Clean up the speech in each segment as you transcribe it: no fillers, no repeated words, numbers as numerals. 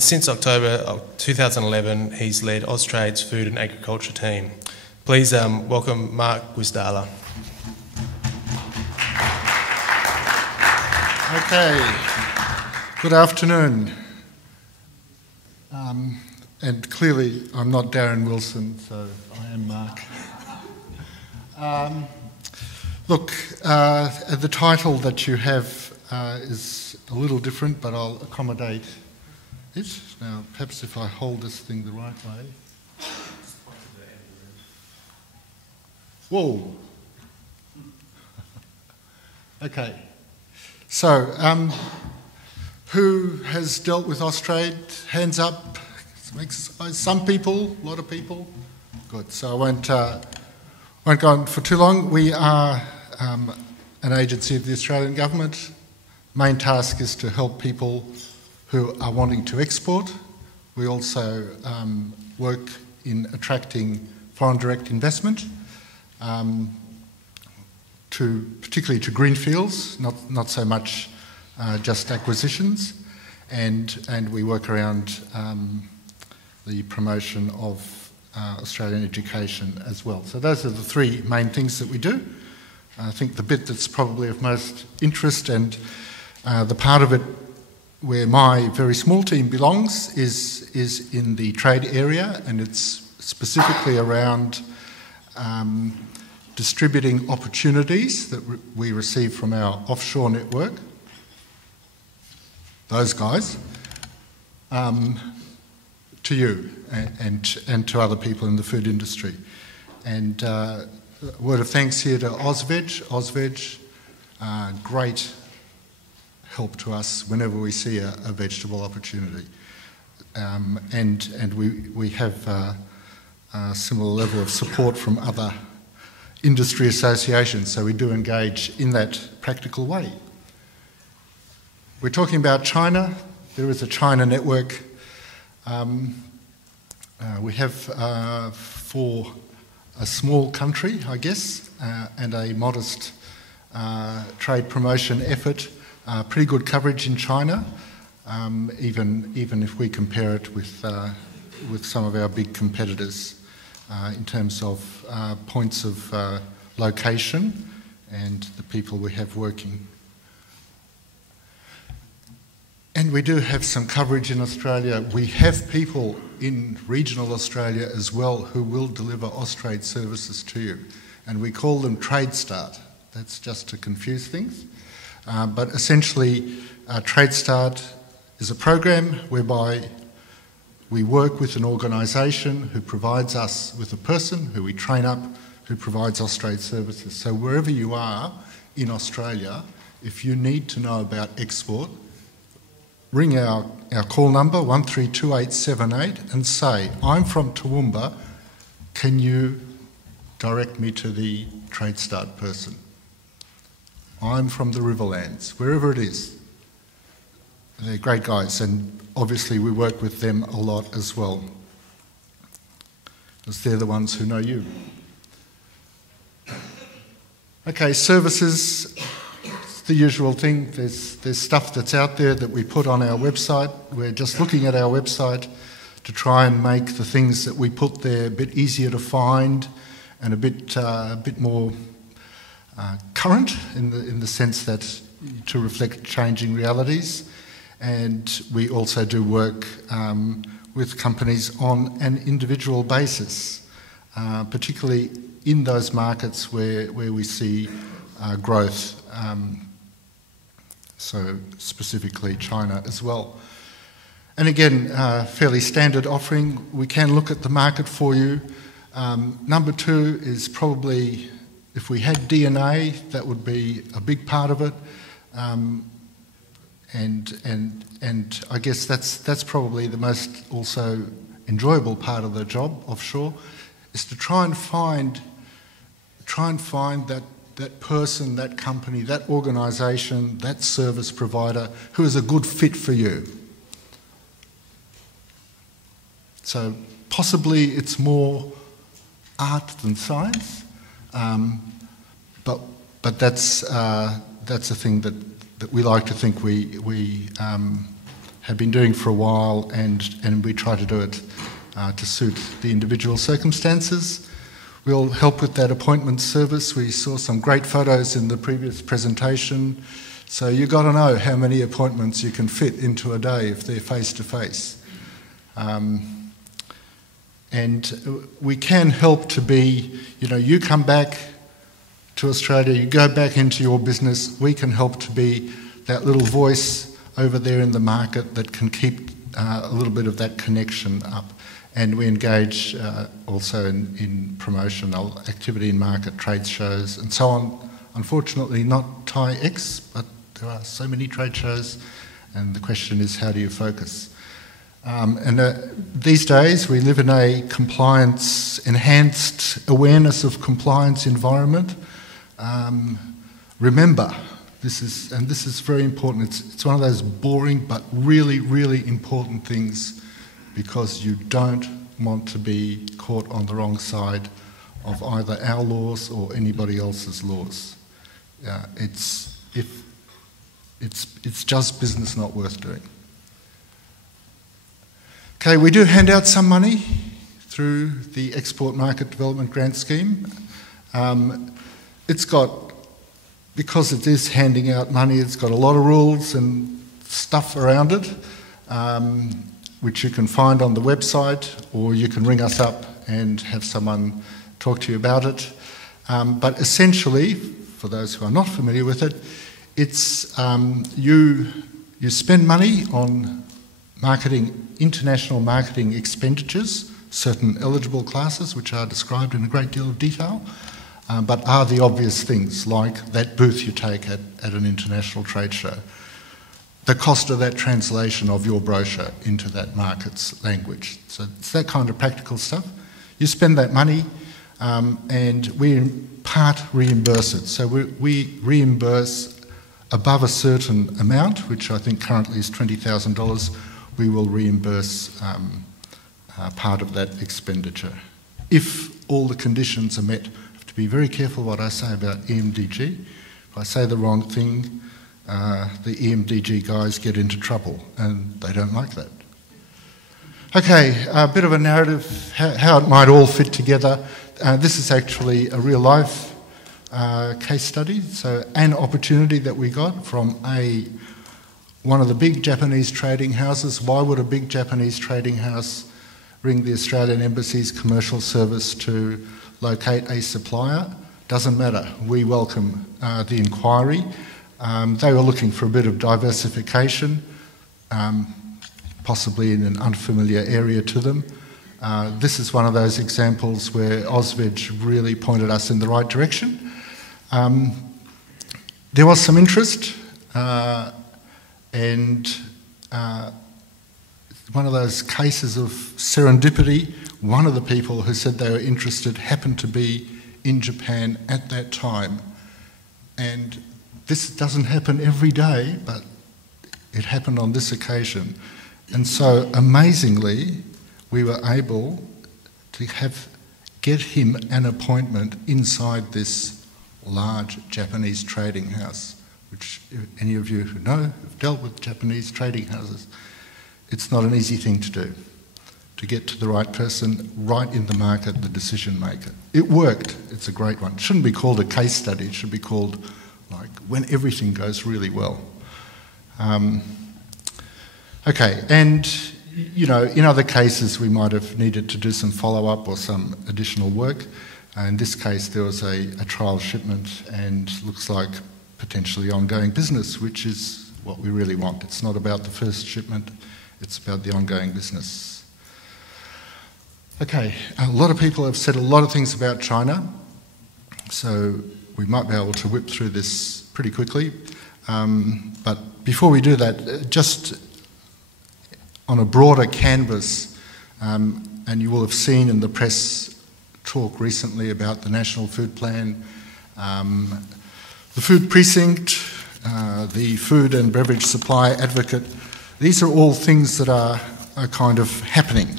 Since October of 2011, he's led Austrade's food and agriculture team. Please welcome Mark Gwizdalla. Okay, good afternoon. And clearly I'm not Darren Wilson, so I am Mark. Look, the title that you have is a little different, but I'll accommodate it. Now, perhaps if I hold this thing the right way. Whoa. Okay. So, who has dealt with Austrade? Hands up. Some exercise. Some people, a lot of people. Good. So I won't go on for too long. We are an agency of the Australian government. Main task is to help people who are wanting to export. We also work in attracting foreign direct investment, particularly to greenfields, not so much just acquisitions, and we work around the promotion of Australian education as well. So those are the three main things that we do. I think the bit that's probably of most interest and the part of it where my very small team belongs is in the trade area, and it's specifically around distributing opportunities that we receive from our offshore network, those guys, to you and to other people in the food industry. And a word of thanks here to Ausveg, great help to us whenever we see a vegetable opportunity. And we have a similar level of support from other industry associations, so we do engage in that practical way. We're talking about China. There is a China network. We have, for a small country, I guess, and a modest trade promotion effort, pretty good coverage in China, even if we compare it with some of our big competitors in terms of points of location and the people we have working. And we do have some coverage in Australia. We have people in regional Australia as well who will deliver Austrade services to you. And we call them TradeStart. That's just to confuse things. But essentially, TradeStart is a program whereby we work with an organisation who provides us with a person who we train up, who provides Austrade services. So wherever you are in Australia, if you need to know about export, ring our call number 132878 and say, I'm from Toowoomba, can you direct me to the TradeStart person? I'm from the Riverlands, wherever it is. They're great guys, and obviously we work with them a lot as well, because they're the ones who know you. Okay, services. The usual thing, there's stuff that's out there that we put on our website. We're just looking at our website to try and make the things that we put there a bit easier to find and a bit more current in the sense that to reflect changing realities. And we also do work with companies on an individual basis, particularly in those markets where we see growth. So specifically China as well. And again, fairly standard offering. We can look at the market for you. Number two is probably, if we had DNA, that would be a big part of it. And I guess that's probably the most also enjoyable part of the job offshore, is to try and find that person, that company, that organisation, that service provider who is a good fit for you. So possibly it's more art than science, but that's a thing that we like to think we have been doing for a while, and we try to do it to suit the individual circumstances. We'll help with that appointment service. We saw some great photos in the previous presentation. So you've got to know how many appointments you can fit into a day if they're face-to-face. And we can help to be, you come back to Australia, you go back into your business, we can help to be that little voice over there in the market that can keep a little bit of that connection up. And we engage also in promotional activity in market, trade shows and so on. Unfortunately not TIEX, but there are so many trade shows, and the question is, how do you focus? These days we live in a enhanced awareness of compliance environment. Remember, this is very important. It's one of those boring but really, really important things, because you don't want to be caught on the wrong side of either our laws or anybody else's laws. It's just business not worth doing. Okay, we do hand out some money through the Export Market Development Grant Scheme. Because it is handing out money, it's got a lot of rules and stuff around it, which you can find on the website, or you can ring us up and have someone talk to you about it. But essentially, for those who are not familiar with it, it's you spend money on international marketing expenditures, certain eligible classes which are described in a great deal of detail, but are the obvious things like that booth you take at an international trade show, the cost of that translation of your brochure into that market's language. So it's that kind of practical stuff. You spend that money and we in part reimburse it. So we reimburse above a certain amount, which I think currently is $20,000, we will reimburse part of that expenditure. If all the conditions are met, I have to be very careful what I say about EMDG. If I say the wrong thing, the EMDG guys get into trouble, and they don't like that. Okay, a bit of a narrative, how it might all fit together. This is actually a real life case study, so an opportunity that we got from one of the big Japanese trading houses. Why would a big Japanese trading house ring the Australian Embassy's commercial service to locate a supplier? Doesn't matter. We welcome the inquiry. They were looking for a bit of diversification, possibly in an unfamiliar area to them. This is one of those examples where AusVeg really pointed us in the right direction. There was some interest, and one of those cases of serendipity, one of the people who said they were interested happened to be in Japan at that time. And this doesn't happen every day, but it happened on this occasion. And so amazingly, we were able to get him an appointment inside this large Japanese trading house, which any of you who know, who've dealt with Japanese trading houses, it's not an easy thing to do, to get to the right person, right in the market, the decision maker. It worked. It's a great one. It shouldn't be called a case study. It should be called like when everything goes really well. Okay, and in other cases we might have needed to do some follow-up or some additional work. In this case there was a trial shipment and looks like potentially ongoing business, which is what we really want. It's not about the first shipment, it's about the ongoing business. Okay, a lot of people have said a lot of things about China, so we might be able to whip through this pretty quickly. But before we do that, just on a broader canvas, and you will have seen in the press talk recently about the National Food Plan, the Food Precinct, the Food and Beverage Supply Advocate. These are all things that are kind of happening.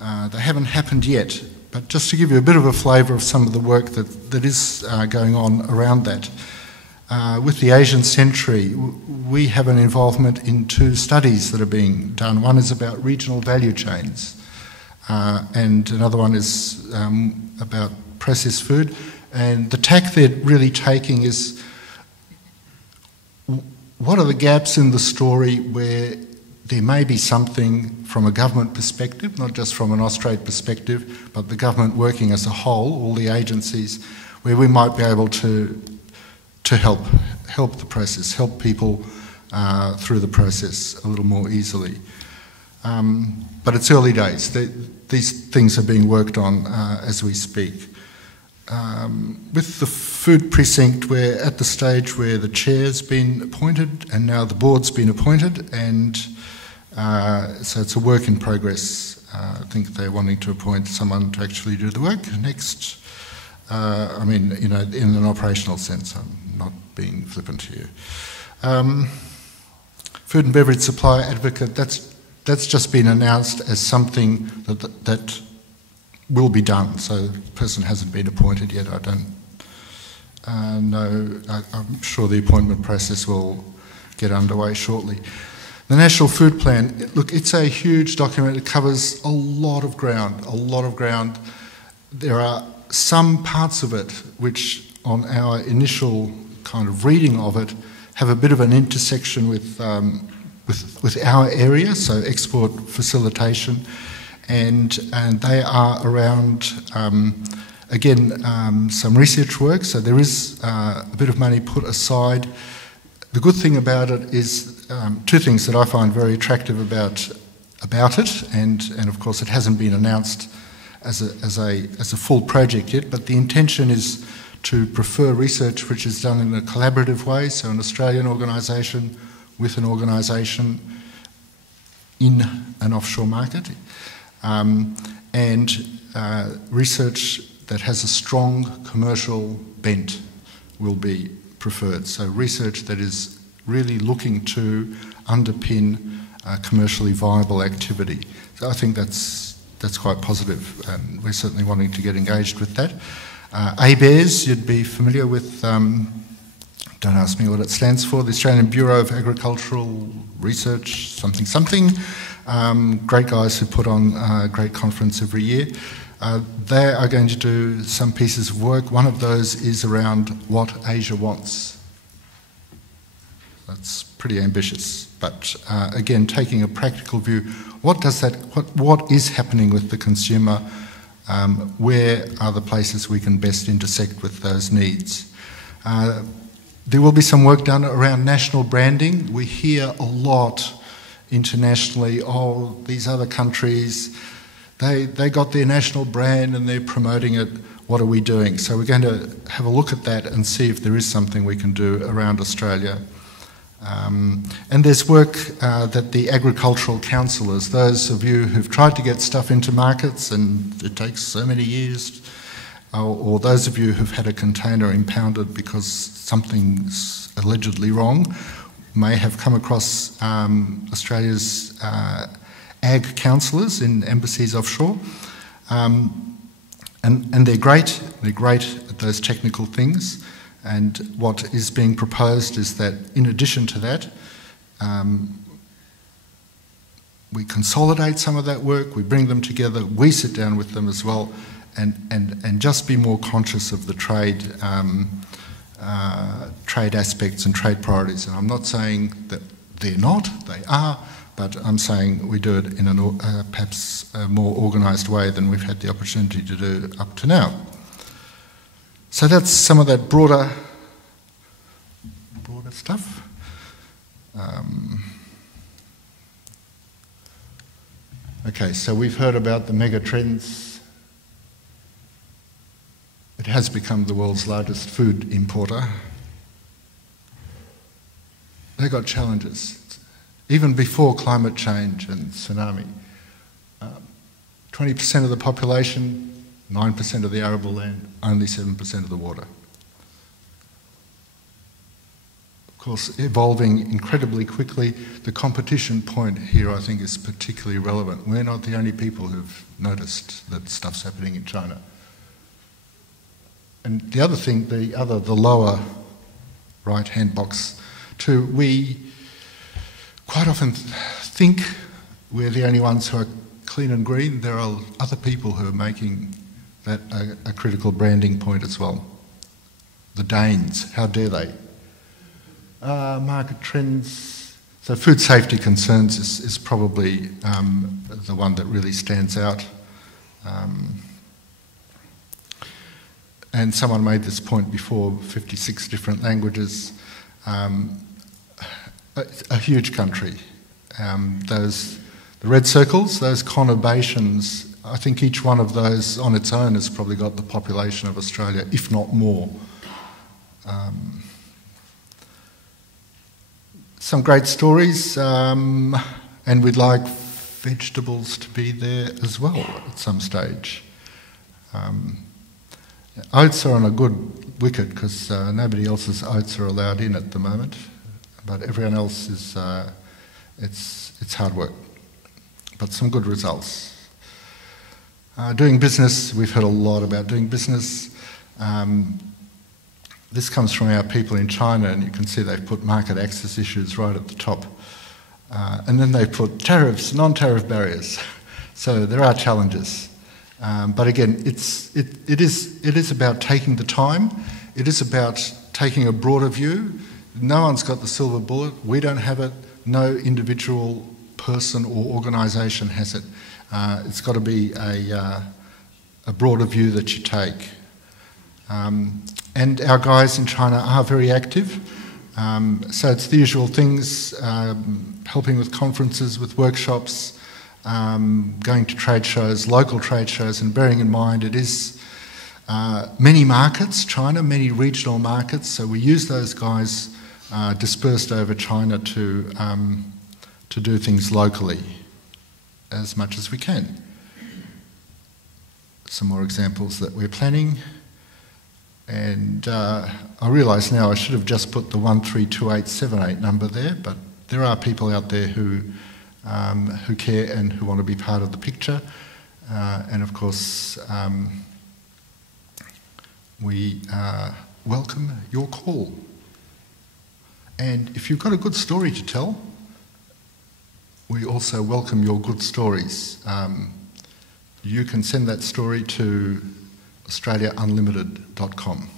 They haven't happened yet, but just to give you a bit of a flavour of some of the work that is going on around that. with the Asian century, we have an involvement in 2 studies that are being done. One is about regional value chains, and another one is about processed food. And the tack they're really taking is, what are the gaps in the story where there may be something from a government perspective, not just from an Austrade perspective, but the government working as a whole, all the agencies, where we might be able to help the process, help people through the process a little more easily. But it's early days. These things are being worked on as we speak. With the food precinct, we're at the stage where the chair's been appointed and now the board's been appointed, and so it's a work in progress. I think they're wanting to appoint someone to actually do the work next. I mean, you know, in an operational sense, I'm not being flippant here. Food and beverage supply advocate, that's just been announced as something that will be done. So the person hasn't been appointed yet. I don't know. I'm sure the appointment process will get underway shortly. The National Food Plan, look, it's a huge document. It covers a lot of ground, There are some parts of it which, on our initial kind of reading of it, have a bit of an intersection with our area, so export facilitation, and they are around, some research work, so there is a bit of money put aside. The good thing about it is 2 things that I find very attractive about it, and of course it hasn't been announced as a full project yet, but the intention is to prefer research which is done in a collaborative way, so an Australian organisation with an organisation in an offshore market, and research that has a strong commercial bent will be preferred. So research that is really looking to underpin commercially viable activity. So I think that's quite positive, and we're certainly wanting to get engaged with that. ABARES, you'd be familiar with, don't ask me what it stands for, the Australian Bureau of Agricultural Research, something. Great guys who put on a great conference every year. They are going to do some pieces of work. One of those is around what Asia wants. That's pretty ambitious, but again, taking a practical view, what is happening with the consumer? Where are the places we can best intersect with those needs? There will be some work done around national branding. We hear a lot internationally, oh, these other countries, they got their national brand and they're promoting it. What are we doing? So we're going to have a look at that and see if there is something we can do around Australia. And there's work that the agricultural counsellors, those of you who've tried to get stuff into markets and it takes so many years, or those of you who've had a container impounded because something's allegedly wrong, may have come across Australia's ag counsellors in embassies offshore. And they're great at those technical things. And what is being proposed is that in addition to that, we consolidate some of that work, we bring them together, we sit down with them as well, and just be more conscious of the trade aspects and trade priorities. And I'm not saying that they're not, they are, but I'm saying we do it in a perhaps a more organised way than we've had the opportunity to do up to now. So that's some of that broader stuff. Okay, so we've heard about the Megatrends. It has become the world's largest food importer. They've got challenges. Even before climate change and tsunami, 20% of the population, 9% of the arable land, only 7% of the water. Of course, evolving incredibly quickly. The competition point here, I think, is particularly relevant. We're not the only people who've noticed that stuff's happening in China. And the other thing, the lower right-hand box too. We quite often think we're the only ones who are clean and green. There are other people who are making that a critical branding point as well. The Danes, how dare they? Market trends. So food safety concerns is probably the one that really stands out. And someone made this point before, 56 different languages, a huge country. The red circles, those conurbations, I think each one of those on its own has probably got the population of Australia, if not more. Some great stories, and we'd like vegetables to be there as well at some stage. Oats are on a good wicket because nobody else's oats are allowed in at the moment, but everyone else is, it's hard work, but some good results. Doing business, we've heard a lot about doing business. This comes from our people in China, and you can see they've put market access issues right at the top. And then they put tariffs, non-tariff barriers. So there are challenges. But again, it is about taking the time. It is about taking a broader view. No one's got the silver bullet. We don't have it. No individual person or organisation has it. It's got to be a broader view that you take. And our guys in China are very active. So it's the usual things, helping with conferences, with workshops, going to trade shows, local trade shows, and bearing in mind it is many markets, China, many regional markets, so we use those guys dispersed over China to do things locally as much as we can. Some more examples that we're planning. And I realise now I should have just put the 132878 number there, but there are people out there who care and who want to be part of the picture. And of course, we welcome your call. And if you've got a good story to tell, we also welcome your good stories. You can send that story to australiaunlimited.com.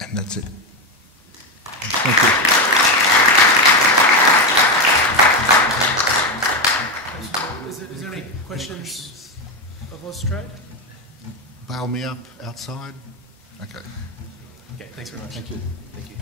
And that's it. Thank you. Is there any questions of Austrade? Bail me up outside. Okay. Okay, thanks very much. Thank you. Thank you.